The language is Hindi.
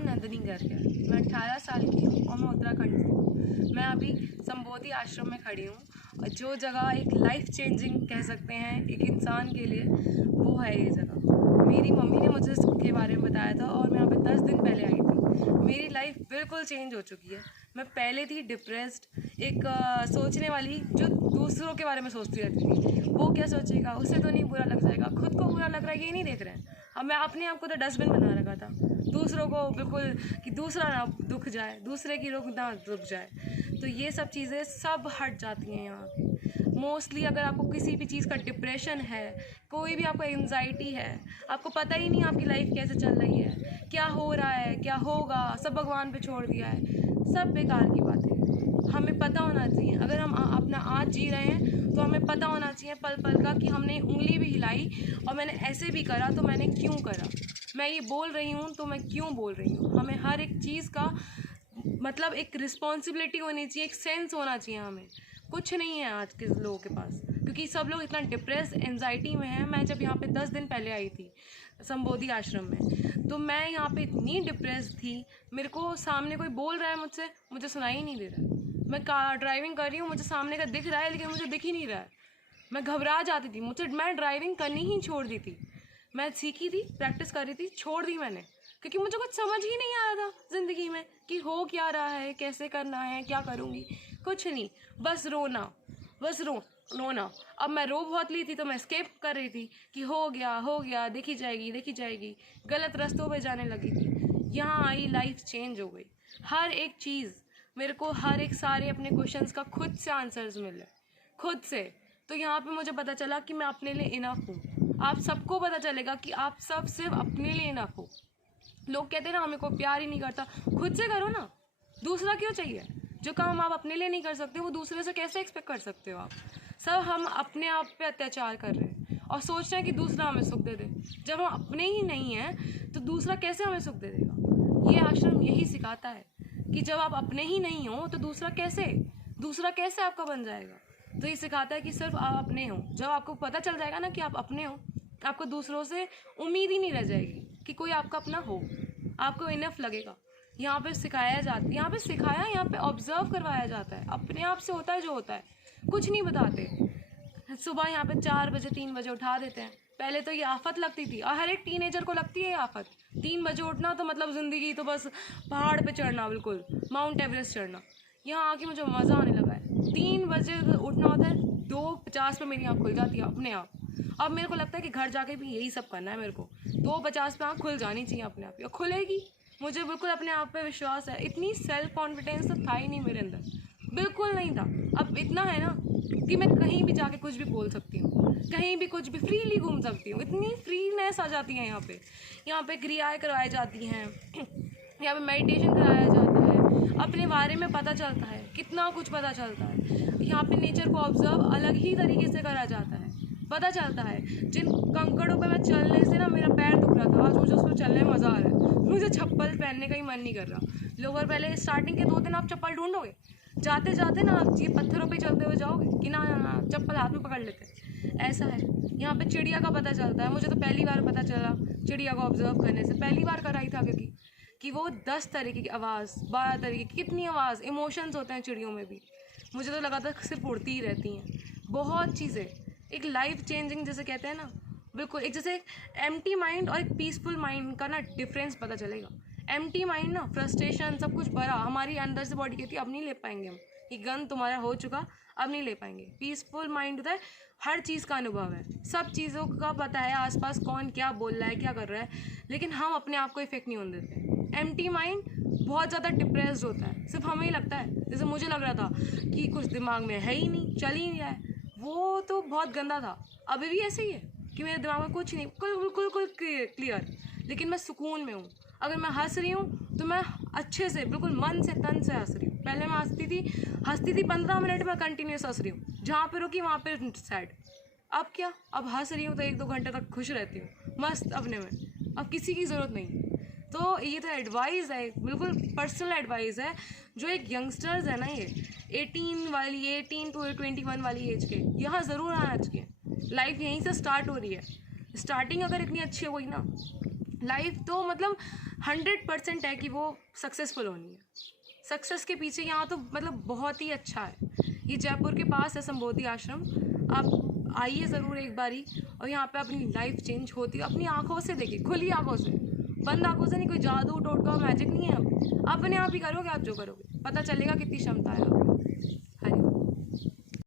नाम नंदिनी गर्ग है। मैं 18 साल की हूँ और मैं उत्तराखंड से हूँ। मैं अभी संबोधि आश्रम में खड़ी हूँ और जो जगह एक लाइफ चेंजिंग कह सकते हैं एक इंसान के लिए, वो है ये जगह। मेरी मम्मी ने मुझे इसके बारे में बताया था और मैं यहाँ पे 10 दिन पहले आई थी। मेरी लाइफ बिल्कुल चेंज हो चुकी है। मैं पहले थी डिप्रेस्ड, एक सोचने वाली जो दूसरों के बारे में सोचती रहती थी, वो क्या सोचेगा, उसे तो नहीं बुरा लग जाएगा, खुद को बुरा लग रहा है ये नहीं देख रहे हैं। अब मैं अपने आप को तो डस्टबिन बना रखा था, दूसरों को बिल्कुल कि दूसरा ना दुख जाए, दूसरे की रुख ना दुख जाए। तो ये सब चीज़ें सब हट जाती हैं यहाँ पे। मोस्टली अगर आपको किसी भी चीज़ का डिप्रेशन है, कोई भी आपको एंजाइटी है, आपको पता ही नहीं आपकी लाइफ कैसे चल रही है, क्या हो रहा है, क्या होगा, सब भगवान पे छोड़ दिया है, सब बेकार की बातें। हमें पता होना चाहिए, अगर हम अपना आज जी रहे हैं तो हमें पता होना चाहिए पल पल का कि हमने उंगली भी हिलाई और मैंने ऐसे भी करा तो मैंने क्यों करा, मैं ये बोल रही हूँ तो मैं क्यों बोल रही हूँ। हमें हर एक चीज़ का मतलब एक रिस्पॉन्सिबिलिटी होनी चाहिए, एक सेंस होना चाहिए। हमें कुछ नहीं है आज के लोगों के पास, क्योंकि सब लोग इतना डिप्रेस एंजाइटी में हैं। मैं जब यहाँ पे 10 दिन पहले आई थी संबोधि आश्रम में, तो मैं यहाँ पे इतनी डिप्रेस थी, मेरे को सामने कोई बोल रहा है मुझसे, मुझे सुनाई ही नहीं दे रहा है। मैं कार ड्राइविंग कर रही हूँ, मुझे सामने का दिख रहा है लेकिन मुझे दिख ही नहीं रहा है। मैं घबरा जाती थी, मैं ड्राइविंग करनी ही छोड़ दी थी। मैं सीखी थी, प्रैक्टिस कर रही थी, छोड़ दी मैंने, क्योंकि मुझे कुछ समझ ही नहीं आ रहा था ज़िंदगी में कि हो क्या रहा है, कैसे करना है, क्या करूँगी, कुछ नहीं, बस रोना, बस रोना। अब मैं रो बहुत ली थी तो मैं स्केप कर रही थी कि हो गया, देखी जाएगी, गलत रास्तों पे जाने लगी थी। यहाँ आई, लाइफ चेंज हो गई। हर एक चीज़ मेरे को, हर एक सारे अपने क्वेश्चंस का खुद से आंसर्स मिले, खुद से। तो यहाँ पे मुझे पता चला कि मैं अपने लिए इनफ हूँ। आप सबको पता चलेगा कि आप सब सिर्फ अपने लिए इनफ हो। लोग कहते हैं ना हमें कोई प्यार ही नहीं करता, खुद से करो ना, दूसरा क्यों चाहिए। जो काम आप अपने लिए नहीं कर सकते वो दूसरे से कैसे एक्सपेक्ट कर सकते हो आप। सब हम अपने आप पे अत्याचार कर रहे हैं और सोच रहे हैं कि दूसरा हमें सुख दे दे। जब हम अपने ही नहीं हैं तो दूसरा कैसे हमें सुख दे देगा। ये आश्रम यही सिखाता है कि जब आप अपने ही नहीं हो तो दूसरा कैसे आपका बन जाएगा। तो ये सिखाता है कि सिर्फ आप अपने हो। जब आपको पता चल जाएगा ना कि आप अपने हो, आपको दूसरों से उम्मीद ही नहीं रह जाएगी कि कोई आपका अपना हो, आपको इनफ लगेगा। यहाँ पे सिखाया जाता है, यहाँ पे ऑब्जर्व करवाया जाता है, अपने आप से होता है जो होता है, कुछ नहीं बताते। सुबह यहाँ पे 4 बजे 3 बजे उठा देते हैं। पहले तो ये आफत लगती थी और हर एक टीनेजर को लगती है ये आफत। 3 बजे उठना तो मतलब ज़िंदगी तो बस पहाड़ पे चढ़ना, बिल्कुल माउंट एवरेस्ट चढ़ना। यहाँ आके मुझे मज़ा आने लगा है। 3 बजे उठना होता है, 2:50 पे मेरी आँख खुल जाती है अपने आप। अब मेरे को लगता है कि घर जाके भी यही सब करना है मेरे को। 2:50 पे आँख खुल जानी चाहिए अपने आप, या खुलेगी। मुझे बिल्कुल अपने आप पे विश्वास है। इतनी सेल्फ कॉन्फिडेंस तो था ही नहीं मेरे अंदर, बिल्कुल नहीं था। अब इतना है ना कि मैं कहीं भी जाके कुछ भी बोल सकती हूँ, कहीं भी कुछ भी फ्रीली घूम सकती हूँ। इतनी फ्रीनेस आ जाती है यहाँ पे क्रियाएँ करवाई जाती हैं, यहाँ पे मेडिटेशन कराया जाता है, अपने बारे में पता चलता है, कितना कुछ पता चलता है। यहाँ पे नेचर को ऑब्जर्व अलग ही तरीके से करा जाता है, पता चलता है। जिन कंकड़ों पे मैं चलने से ना मेरा पैर दुख रहा था, आज मुझे उस पर चलने में मज़ा आ रहा है। मुझे चप्पल पहनने का ही मन नहीं कर रहा। लोअर पहले स्टार्टिंग के 2 दिन आप चप्पल ढूंढोगे, जाते जाते ना आप ये पत्थरों पे चलते हुए जाओगे कि ना चप्पल हाथ में पकड़ लेते। ऐसा है। यहाँ पे चिड़िया का पता चलता है। मुझे तो पहली बार पता चला चिड़िया को ऑब्जर्व करने से, पहली बार कराई था, क्योंकि कि वो 10 तरीके की आवाज़, 12 तरीके की, कितनी आवाज़, इमोशंस होते हैं चिड़ियों में भी। मुझे तो लगा था सिर्फ उड़ती ही रहती हैं। बहुत चीज़ें, एक लाइफ चेंजिंग जैसे कहते हैं ना, बिल्कुल एक जैसे एम्प्टी माइंड और एक पीसफुल माइंड का ना डिफरेंस पता चलेगा। एम्प्टी माइंड ना, फ्रस्ट्रेशन सब कुछ भरा, हमारी अंदर से बॉडी कहती है अब नहीं ले पाएंगे हम, ये गन तुम्हारा हो चुका, अब नहीं ले पाएंगे। पीसफुल माइंड होता है हर चीज़ का अनुभव है, सब चीज़ों का पता है, आसपास कौन क्या बोल रहा है, क्या कर रहा है, लेकिन हम अपने आप को इफेक्ट नहीं होने देते। एम्प्टी माइंड बहुत ज़्यादा डिप्रेस्ड होता है, सिर्फ हमें ही लगता है। जैसे मुझे लग रहा था कि कुछ दिमाग में है ही नहीं, चल ही नहीं रहा है, वो तो बहुत गंदा था। अभी भी ऐसे ही है कि मेरे दिमाग में कुछ नहीं, बिल्कुल क्लियर, लेकिन मैं सुकून में हूँ। अगर मैं हंस रही हूँ तो मैं अच्छे से, बिल्कुल मन से, तन से हंस रही हूँ। पहले मैं हंसती थी 15 मिनट में कंटिन्यूस हंस रही हूँ, जहाँ पे रुकी वहाँ पे सैड। अब क्या, अब हंस रही हूँ तो 1-2 घंटे तक खुश रहती हूँ मस्त अपने में, अब किसी की ज़रूरत नहीं। तो ये तो एडवाइस है, बिल्कुल पर्सनल एडवाइस है, जो एक यंगस्टर्स है ना, ये 18 to 21 वाली एज के, यहाँ ज़रूर आना चाहिए। लाइफ यहीं से स्टार्ट हो रही है। स्टार्टिंग अगर इतनी अच्छी हो गई ना लाइफ तो मतलब 100% है कि वो सक्सेसफुल होनी है। सक्सेस के पीछे यहाँ तो मतलब बहुत ही अच्छा है। ये जयपुर के पास है संबोधि आश्रम, आप आइए ज़रूर एक बारी, और यहाँ पे अपनी लाइफ चेंज होती है। अपनी आंखों से देखिए, खुली आंखों से, बंद आंखों से नहीं। कोई जादू टोटका मैजिक नहीं है, अपने आप ही करोगे आप जो करोगे, पता चलेगा कितनी क्षमता है आपको।